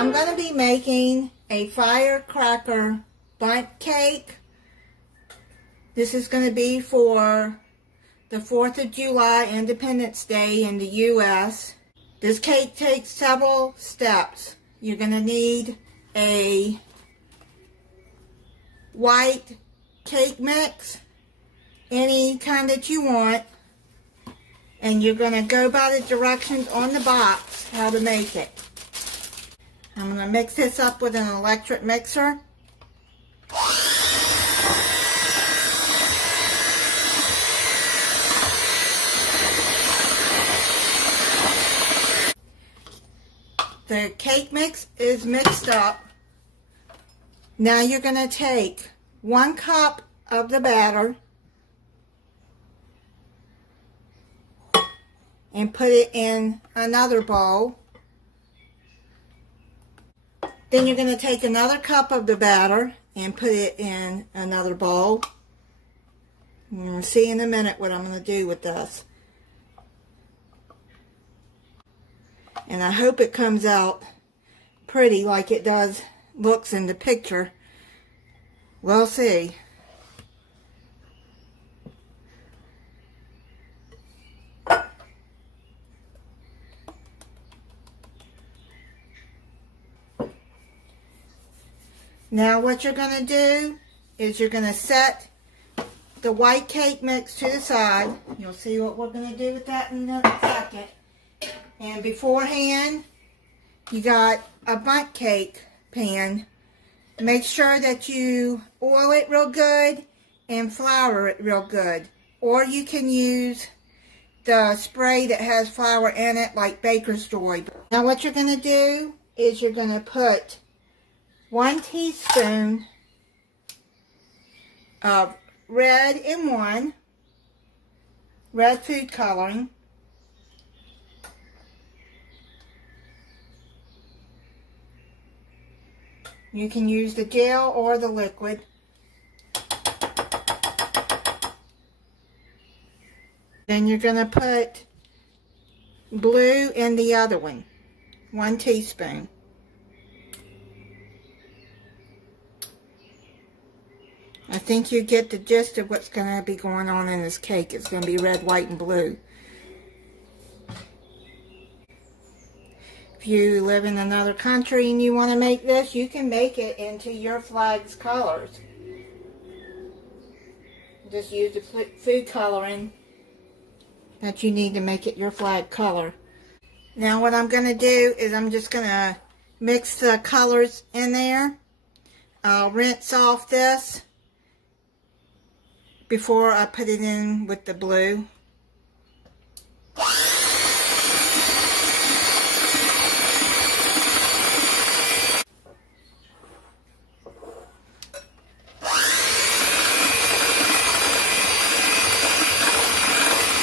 I'm going to be making a Firecracker Bundt cake. This is going to be for the 4th of July, Independence Day in the U.S. This cake takes several steps. You're going to need a white cake mix, any kind that you want, and you're going to go by the directions on the box how to make it. I'm going to mix this up with an electric mixer. The cake mix is mixed up. Now you're going to take 1 cup of the batter and put it in another bowl. Then you're going to take another cup of the batter and put it in another bowl. You're going to see in a minute what I'm going to do with this. And I hope it comes out pretty like it looks in the picture. We'll see. Now what you're going to do is you're going to set the white cake mix to the side. You'll see what we're going to do with that in a second. And beforehand, you got a bundt cake pan. Make sure that you oil it real good and flour it real good. Or you can use the spray that has flour in it like Baker's Joy. Now what you're going to do is you're going to put 1 teaspoon of red and 1 red food coloring. You can use the gel or the liquid. Then you're going to put blue in the other one, 1 teaspoon. I think you get the gist of what's going to be going on in this cake. It's going to be red, white, and blue. If you live in another country and you want to make this, you can make it into your flag's colors. Just use the food coloring that you need to make it your flag color. Now what I'm going to do is I'm just going to mix the colors in there. I'll rinse off this before I put it in with the blue.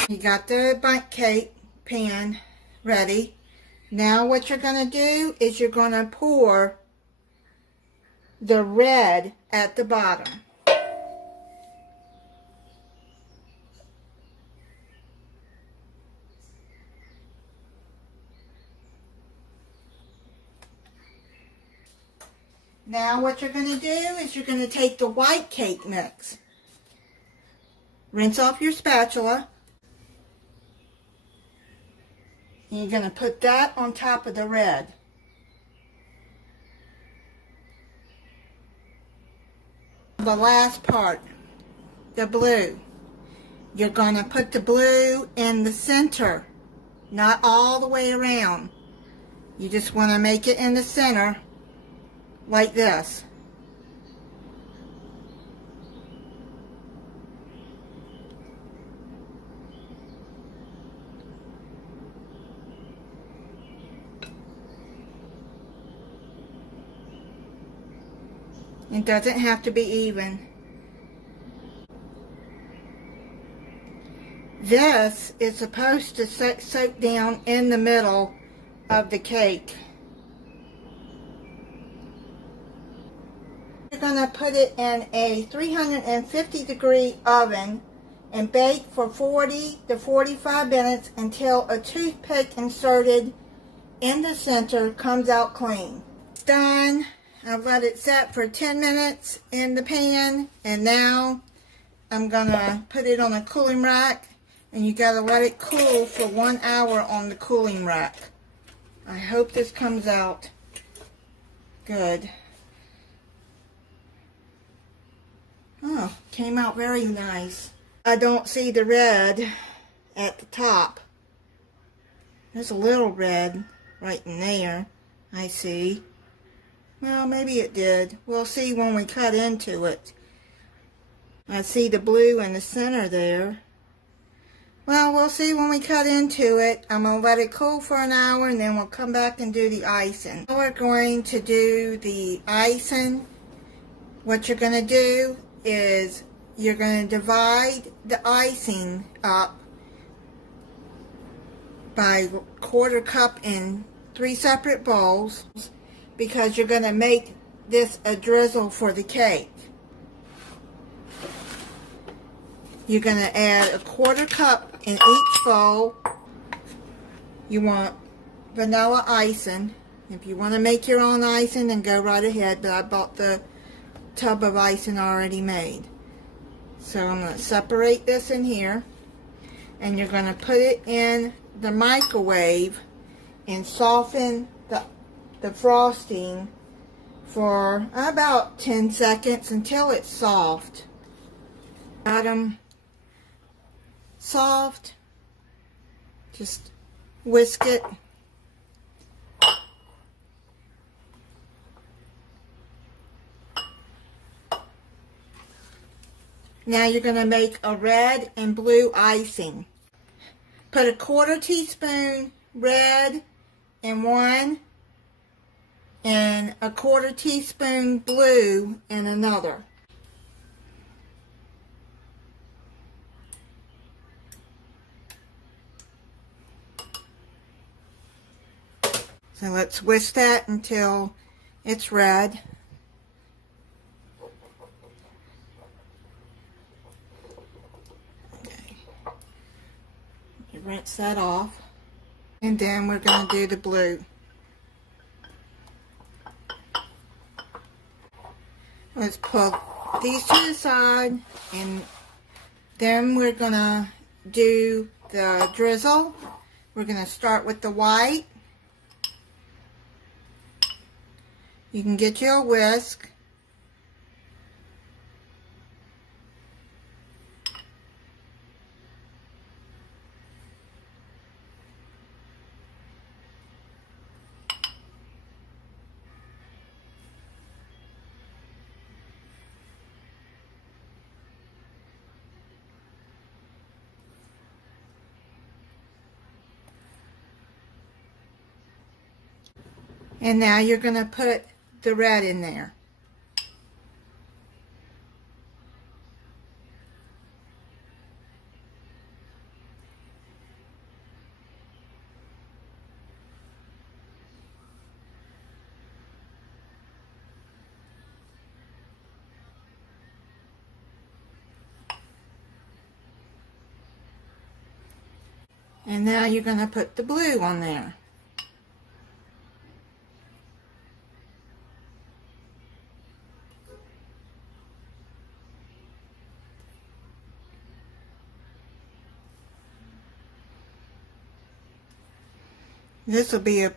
You got the bundt cake pan ready. Now what you're going to do is you're going to pour the red at the bottom. Now what you're going to do is you're going to take the white cake mix. Rinse off your spatula. And you're going to put that on top of the red. The last part, the blue. You're going to put the blue in the center, not all the way around. You just want to make it in the center, like this. It doesn't have to be even. This is supposed to soak down in the middle of the cake. You're going to put it in a 350 degree oven and bake for 40 to 45 minutes until a toothpick inserted in the center comes out clean. done. I've let it set for 10 minutes in the pan, and now I'm gonna put it on a cooling rack, and you gotta let it cool for 1 hour on the cooling rack. I hope this comes out good. Oh, came out very nice. I don't see the red at the top. There's a little red right in there, I see. Well, maybe it did. We'll see when we cut into it. I see the blue in the center there. Well, we'll see when we cut into it. I'm going to let it cool for an hour, and then we'll come back and do the icing. Now we're going to do the icing. What you're going to do is you're going to divide the icing up by 1/4 cup in 3 separate bowls, because you're going to make this a drizzle for the cake. You're going to add 1/4 cup in each bowl. You want vanilla icing. If you want to make your own icing, then go right ahead, but I bought the tub of icing already made. So I'm going to separate this in here, and you're going to put it in the microwave and soften the frosting for about 10 seconds until it's soft. Bottom soft. Just whisk it. Now you're going to make a red and blue icing. Put 1/4 teaspoon red in one, and 1/4 teaspoon blue in another. So let's whisk that until it's red. Okay. You rinse that off. And then we're going to do the blue. Let's pull these to the side, and then we're going to do the drizzle. We're going to start with the white. You can get you a whisk. And now you're going to put the red in there. And now you're going to put the blue on there. This will be a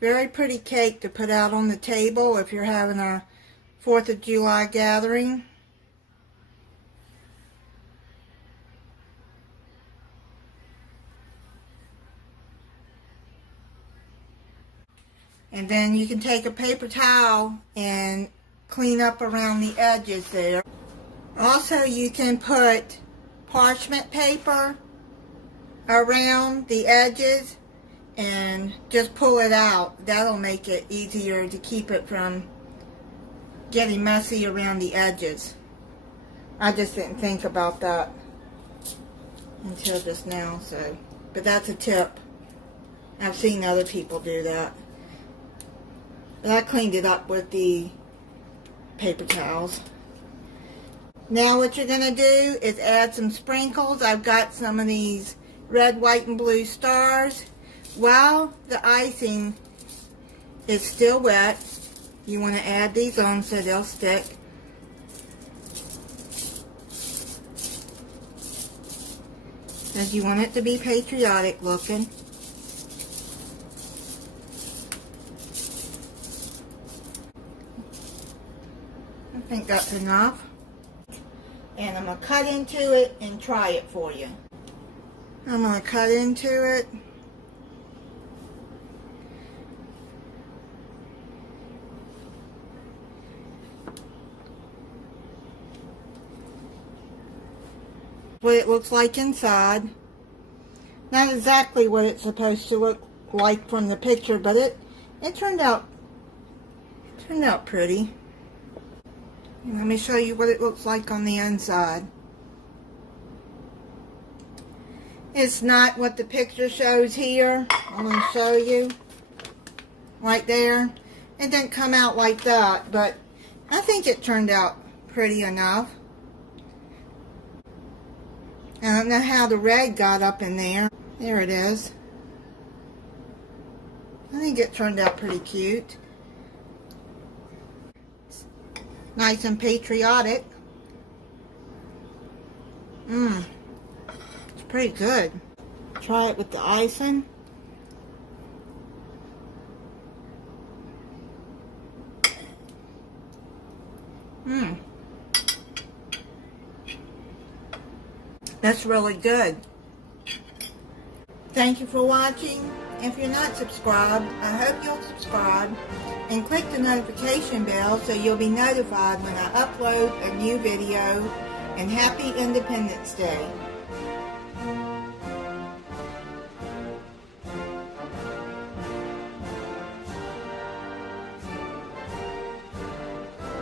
very pretty cake to put out on the table if you're having a 4th of July gathering. And then you can take a paper towel and clean up around the edges there. Also, you can put parchment paper around the edges and just pull it out. That'll make it easier to keep it from getting messy around the edges. I just didn't think about that until just now, so, but that's a tip. I've seen other people do that. But I cleaned it up with the paper towels. Now what you're going to do is add some sprinkles. I've got some of these red, white, and blue stars. While the icing is still wet, You want to add these on so they'll stick. Because you want it to be patriotic looking. I think that's enough. And I'm going to cut into it and try it for you. I'm going to cut into it. What it looks like inside. Not exactly what it's supposed to look like from the picture, but it turned out pretty. Let me show you what it looks like on the inside. It's not what the picture shows here. I'm going to show you. Right there. It didn't come out like that, but I think it turned out pretty enough. I don't know how the red got up in there. There it is. I think it turned out pretty cute. Nice and patriotic. It's pretty good. Try it with the icing. That's really good. Thank you for watching. If you're not subscribed, I hope you'll subscribe and click the notification bell so you'll be notified when I upload a new video. And happy Independence Day.